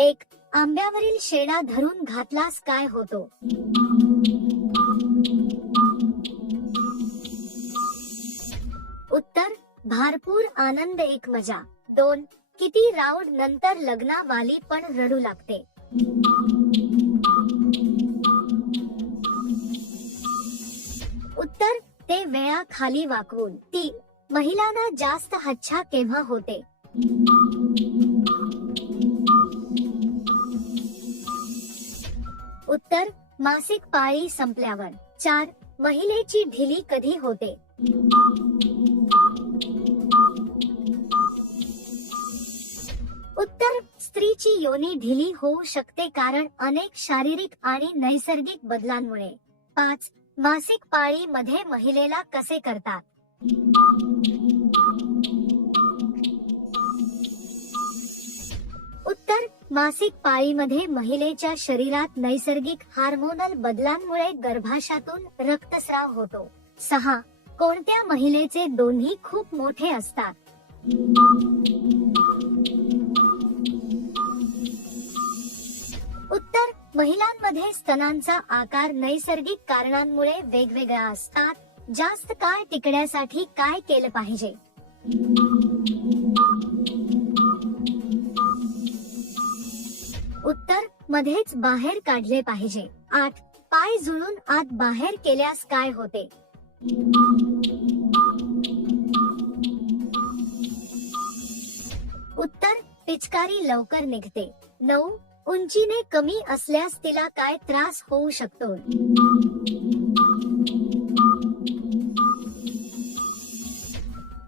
एक, आंब्यावरील शेणा धरून घातलास काय होतो? उत्तर, भारपूर आनंद एक मजा. 2, किती राऊंड नंतर लग्नावाली पण रडू लागते? उत्तर, ते वेळा खाली वाकवून. 3, महिलांना जास्त हच्छा केव्हा होते? उत्तर, मासिक पाळी संपल्यावर. 4, महिलेची ढिली कधी होते? उत्तर, स्त्रीची योनी ढिली होऊ शकते कारण अनेक शारीरिक आणि नैसर्गिक बदलांमुळे. 5, मासिक पाळी मध्ये महिलेला कसे करतात? उत्तर, मासिक पाळीमध्ये महिलेच्या शरीरात नैसर्गिक हार्मोनल बदलांमुळे गर्भाशयातून रक्तस्राव होतो. 6, कोणत्या महिलेचे दोन्ही खूप मोठे असतात? उत्तर, महिलांमध्ये स्तनांचा आकार नैसर्गिक कारणांमुळे वेगवेगळा असतात. जास्त काळ टिकण्यासाठी काय केलं पाहिजे? उत्तर, मध्येच बाहेर काढले पाहिजे. 8, पाय जुळून आत बाहेर केल्यास काय होते? उत्तर, पिचकारी लवकर निघते. 9, उंचीने कमी असल्यास तिला काय त्रास होऊ शकतो?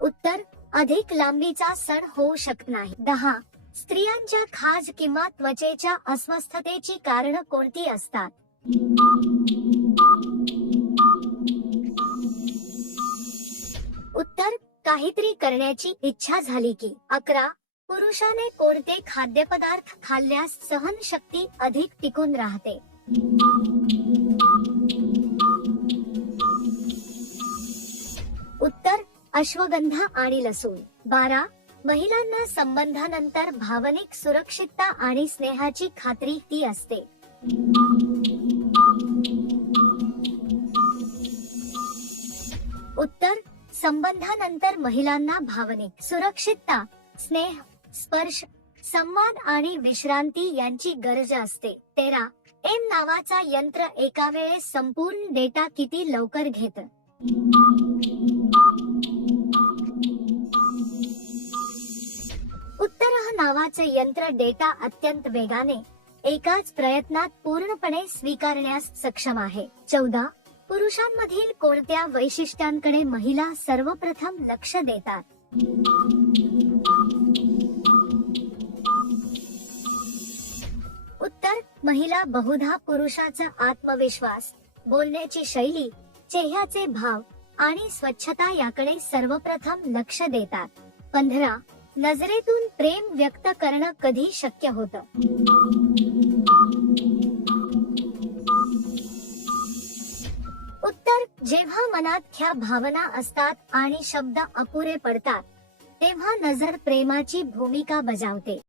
उत्तर, अधिक लांबीचा सण होऊ शकत नाही. 10, स्त्रियांच्या खाज किंवा त्वचेच्या अस्वस्थतेची कारण कोणती असतात? उत्तर, काहीतरी करण्याची इच्छा झाली की. 11, पुरुषाने कोणते खाद्यपदार्थ खाल्ल्यास सहनशक्ती अधिक टिकून राहते? उत्तर, अश्वगंधा आणि लसूण. 12, महिलांना संबंधानंतर भावनिक सुरक्षितता आणि स्नेहाची खात्री ती असते. उत्तर, संबंधानंतर महिलांना भावनिक सुरक्षितता, स्नेह, स्पर्श, संवाद आणि विश्रांती यांची गरज असते. 13, एम नावाचा यंत्र एका वेळेस संपूर्ण डेटा किती लवकर घेतं? उत्तर, नावाचे यंत्र डेटा अत्यंत वेगाने एकाच प्रयत्नात पूर्णपणे स्वीकारण्यास सक्षम आहे. 14, पुरुषांमधील कोणत्या वैशिष्ट्यांकडे महिला सर्वप्रथम लक्ष देतात? उत्तर, महिला बहुधा पुरुषाचा आत्मविश्वास, बोलण्याची शैली, चेहऱ्याचे भाव आणि स्वच्छता याकडे सर्वप्रथम लक्ष देतात. 15, नजरेतून प्रेम व्यक्त करणं कधी शक्य होतं? उत्तर, जेव्हा मनात ह्या भावना असतात आणि शब्द अपुरे पडतात तेव्हा नजर प्रेमाची भूमिका बजावते.